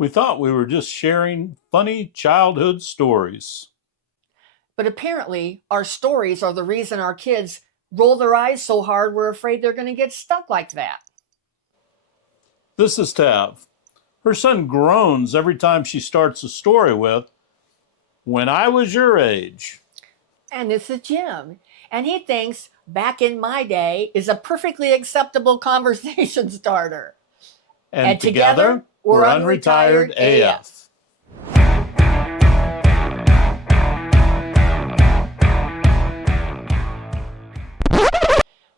We thought we were just sharing funny childhood stories. But apparently, our stories are the reason our kids roll their eyes so hard we're afraid they're going to get stuck like that. This is Tav. Her son groans every time she starts a story with, "When I was your age." And this is Jim. And he thinks back in my day is a perfectly acceptable conversation starter. And together, we're Unretired AF.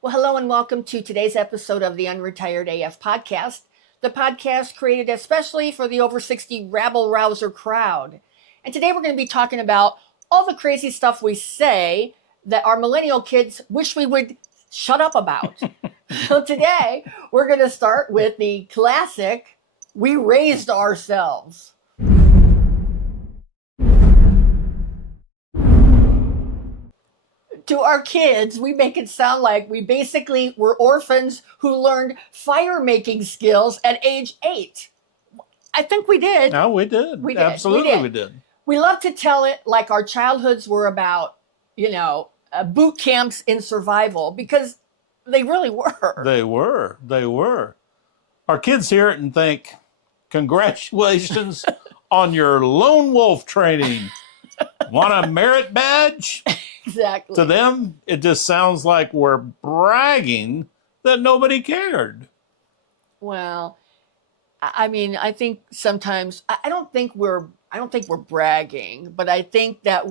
Well, hello and welcome to today's episode of the Unretired AF podcast, the podcast created especially for the over 60 rabble-rouser crowd. And today we're going to be talking about all the crazy stuff we say that our millennial kids wish we would shut up about. So today we're going to start with the classic, we raised ourselves. To our kids, we make it sound like we basically were orphans who learned fire making skills at age 8. I think we did. No, we did. We did. Absolutely, we did. We love to tell it like our childhoods were about, boot camps in survival, because they really were. They were. Our kids hear it and think, "Congratulations on your lone wolf training. Want a merit badge?" Exactly. To them, it just sounds like we're bragging that nobody cared. Well, I mean, I think sometimes I don't think we're bragging, but I think that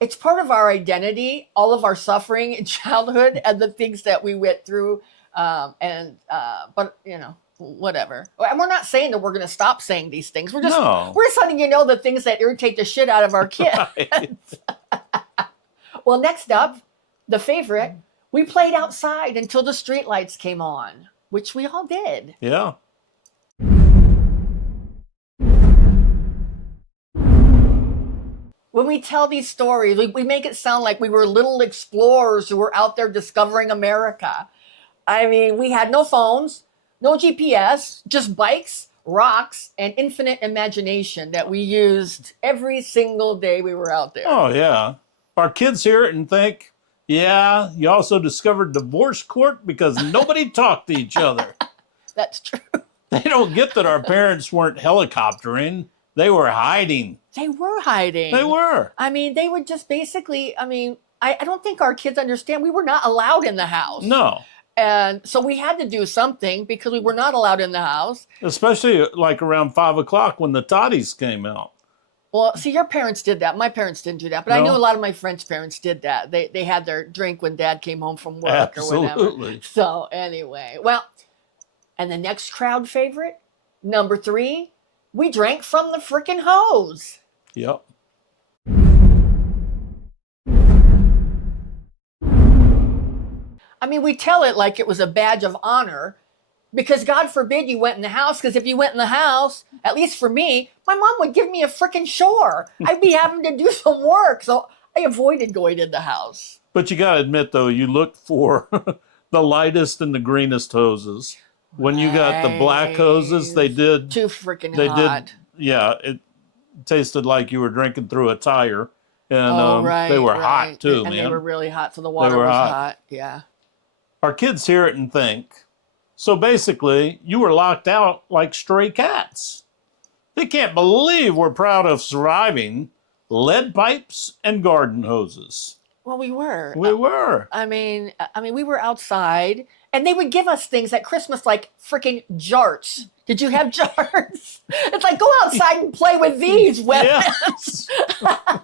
it's part of our identity, all of our suffering in childhood and the things that we went through. But whatever. And we're not saying that we're going to stop saying these things. We're just letting you know the things that irritate the shit out of our kids. Right. Well, next up, the favorite, we played outside until the streetlights came on, which we all did. Yeah. When we tell these stories, we make it sound like we were little explorers who were out there discovering America. I mean, we had no phones, no GPS, just bikes, rocks, and infinite imagination that we used every single day we were out there. Oh, yeah. Our kids hear it and think, yeah, you also discovered divorce court because nobody talked to each other. That's true. They don't get that our parents weren't helicoptering. They were hiding. They were hiding. They were. I mean, they would just basically, I don't think our kids understand. We were not allowed in the house. No. And so we had to do something because we were not allowed in the house. Especially like around 5 o'clock when the toddies came out. Well, see, your parents did that. My parents didn't do that. But no. I knew a lot of my friends' parents did that. They had their drink when dad came home from work or whatever. Absolutely. So anyway, well, and the next crowd favorite, number 3, we drank from the frickin' hose. Yep. I mean, we tell it like it was a badge of honor because God forbid you went in the house, because if you went in the house, at least for me, my mom would give me a frickin' chore. I'd be having to do some work. So I avoided going in the house. But you got to admit, though, you looked for the lightest and the greenest hoses. When you got the black hoses, they did. Too freaking hot. Yeah, it tasted like you were drinking through a tire. And they were hot, too, man. And they were really hot, so the water was hot. Yeah. Our kids hear it and think, so basically, you were locked out like stray cats. They can't believe we're proud of surviving lead pipes and garden hoses. Well, we were. We were. I mean, we were outside, and they would give us things at Christmas like freaking jarts. Did you have jarts? It's like, go outside and play with these weapons. Yeah.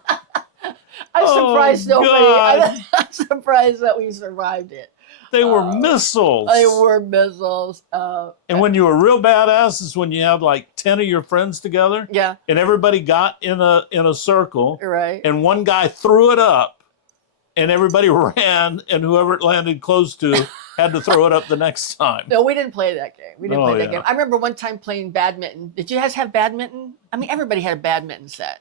I'm surprised nobody. I'm surprised that we survived it. They were missiles. They were missiles. And when you were real badass is when you had like 10 of your friends together. Yeah. And everybody got in a circle. Right. And one guy threw it up, and everybody ran, and whoever it landed close to had to throw it up the next time. No, we didn't play that game. We didn't play that game. I remember one time playing badminton. Did you guys have badminton? I mean, everybody had a badminton set.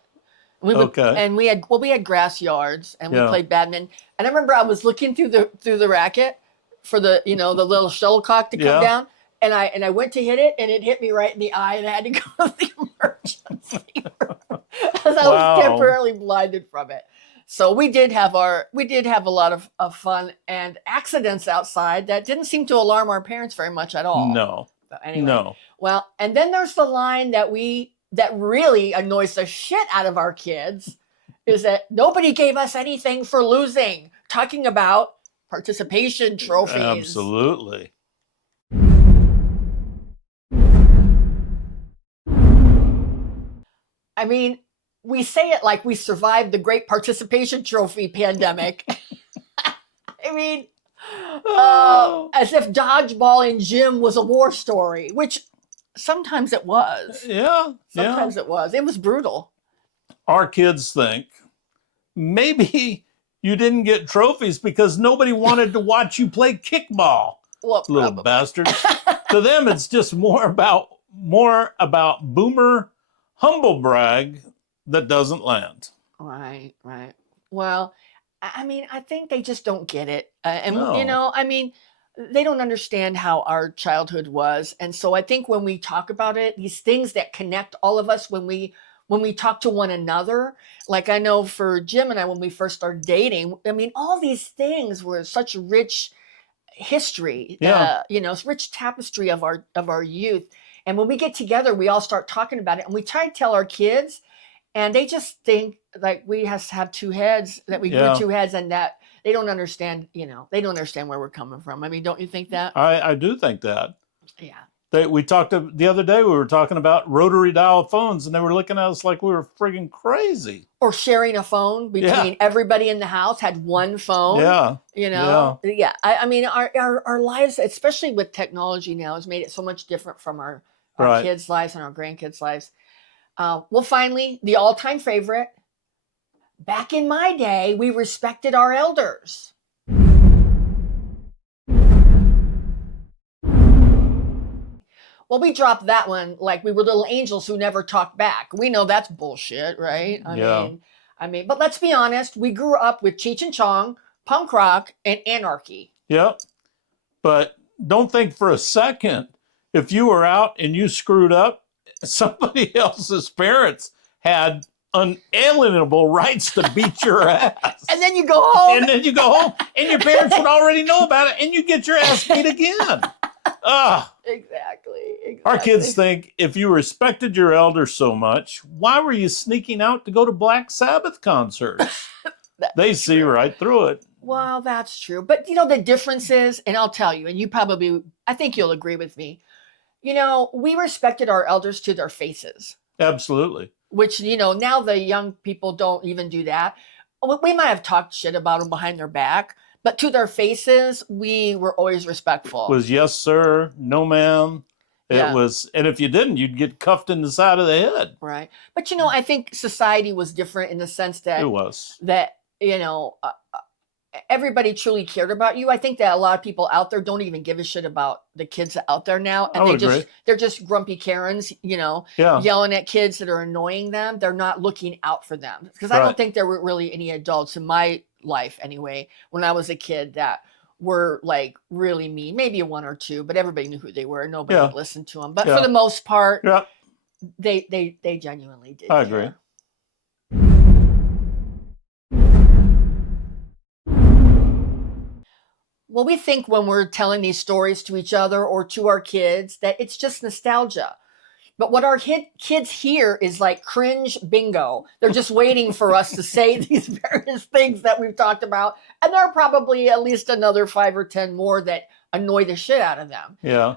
And we had grass yards, and we played badminton. And I remember I was looking through the racket for the the little shuttlecock to come down, I went to hit it, and it hit me right in the eye, and I had to go to the emergency room because I was Wow. temporarily blinded from it. So we did have a lot of fun and accidents outside that didn't seem to alarm our parents very much at all. No. But anyway, No. well, and then there's the line that really annoys the shit out of our kids is that nobody gave us anything for losing. Talking about participation trophies. Absolutely. I mean, we say it like we survived the great participation trophy pandemic. I mean, as if dodgeball in gym was a war story, which sometimes it was. Yeah. Sometimes it was. It was brutal. Our kids think maybe you didn't get trophies because nobody wanted to watch you play kickball. Well, Little probably. bastards. To them, it's just more about boomer humble brag that doesn't land. Right. Well, I mean, I think they just don't get it. And, No. I mean, they don't understand how our childhood was. And so I think when we talk about it, these things that connect all of us when we talk to one another, like I know for Jim and I, when we first started dating, I mean, all these things were such rich history, Yeah. it's rich tapestry of our youth. And when we get together, we all start talking about it, and we try to tell our kids, and they just think like we have two heads, that we grew Yeah. two heads, and that they don't understand, they don't understand where we're coming from. I mean, don't you think that? I do think that. Yeah. We talked the other day, we were talking about rotary dial phones, and they were looking at us like we were friggin' crazy. Or sharing a phone between everybody in the house had one phone. Yeah. Yeah. I mean, our lives, especially with technology now, has made it so much different from our Right. kids' lives and our grandkids' lives. Well, finally, the all-time favorite. Back in my day, we respected our elders. Well, we dropped that one like we were little angels who never talked back. We know that's bullshit, right? I mean, but let's be honest. We grew up with Cheech and Chong, punk rock, and anarchy. Yep. But don't think for a second, if you were out and you screwed up, somebody else's parents had unalienable rights to beat your ass. And then you go home. And your parents would already know about it, and you get your ass beat again. Exactly. Our kids think if you respected your elders so much, why were you sneaking out to go to Black Sabbath concerts? They see right through it. Well, that's true. But the difference is, and I'll tell you, and I think you'll agree with me, we respected our elders to their faces. Absolutely. Which, now the young people don't even do that. We might have talked shit about them behind their back, but to their faces, we were always respectful. It was yes, sir, no, ma'am. It was, and if you didn't, you'd get cuffed in the side of the head. Right. But, I think society was different in the sense that it was. That, everybody truly cared about you. I think that a lot of people out there don't even give a shit about the kids out there now. And they're just grumpy Karens, yelling at kids that are annoying them. They're not looking out for them. Because I don't think there were really any adults in my life anyway, when I was a kid, that were like really mean. Maybe one or two, but everybody knew who they were. Nobody would listen to them. But for the most part, they genuinely did. I agree. Well, we think when we're telling these stories to each other or to our kids that it's just nostalgia. But what our kids hear is like cringe bingo. They're just waiting for us to say these various things that we've talked about. And there are probably at least another 5 or 10 more that annoy the shit out of them. Yeah.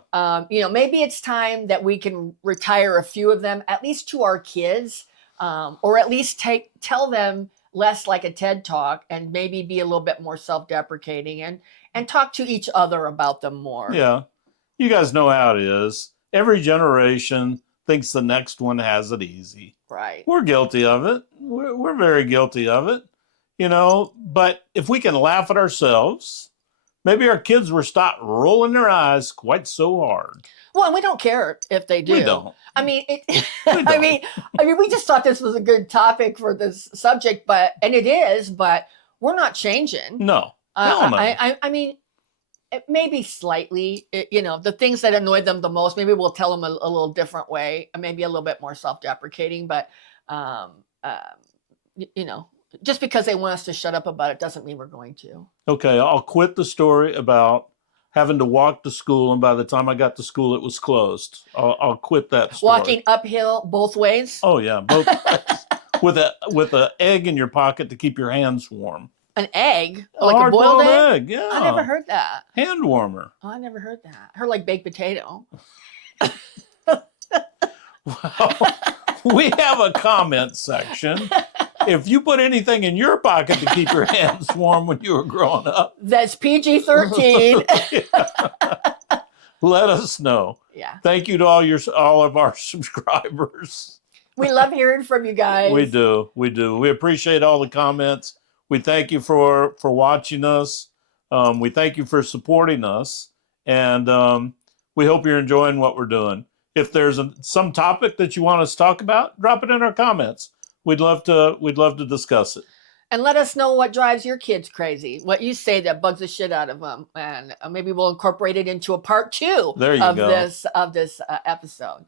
Maybe it's time that we can retire a few of them, at least to our kids, or at least tell them less like a TED Talk and maybe be a little bit more self-deprecating and talk to each other about them more. Yeah. You guys know how it is. Every generation thinks the next one has it easy. Right. We're guilty of it. We're very guilty of it, but if we can laugh at ourselves, maybe our kids will stop rolling their eyes quite so hard. Well, and we don't care if they do. We don't. I mean, we just thought this was a good topic for this subject, but we're not changing. No. Hell no. I mean, maybe slightly, the things that annoy them the most, maybe we'll tell them a little different way, maybe a little bit more self-deprecating, but um, uh, you know, just because they want us to shut up about it doesn't mean we're going to. Okay, I'll quit the story about having to walk to school, and by the time I got to school, it was closed. I'll quit that story. Walking uphill both ways. Oh yeah, both ways. with a egg in your pocket to keep your hands warm. An egg, like a boiled egg. Yeah, I never heard that. Hand warmer. Oh, I never heard that. I heard like baked potato. Well, we have a comment section. If you put anything in your pocket to keep your hands warm when you were growing up, that's PG-13. Let us know. Yeah. Thank you to all of our subscribers. We love hearing from you guys. We do. We appreciate all the comments. We thank you for watching us. We thank you for supporting us, and we hope you're enjoying what we're doing. If there's some topic that you want us to talk about, drop it in our comments. We'd love to discuss it. And let us know what drives your kids crazy, what you say that bugs the shit out of them, and maybe we'll incorporate it into a part 2 of this episode.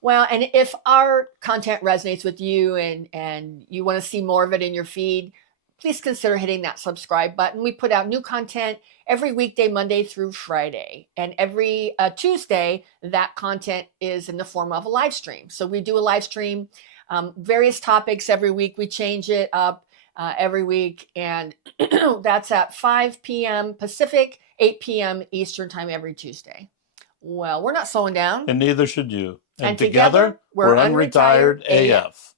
Well, and if our content resonates with you and you want to see more of it in your feed, please consider hitting that subscribe button. We put out new content every weekday, Monday through Friday. And every Tuesday, that content is in the form of a live stream. So we do a live stream, various topics every week. We change it up every week. And that's at 5 p.m. Pacific, 8 p.m. Eastern time every Tuesday. Well, we're not slowing down. And neither should you. And together, we're Unretired AF.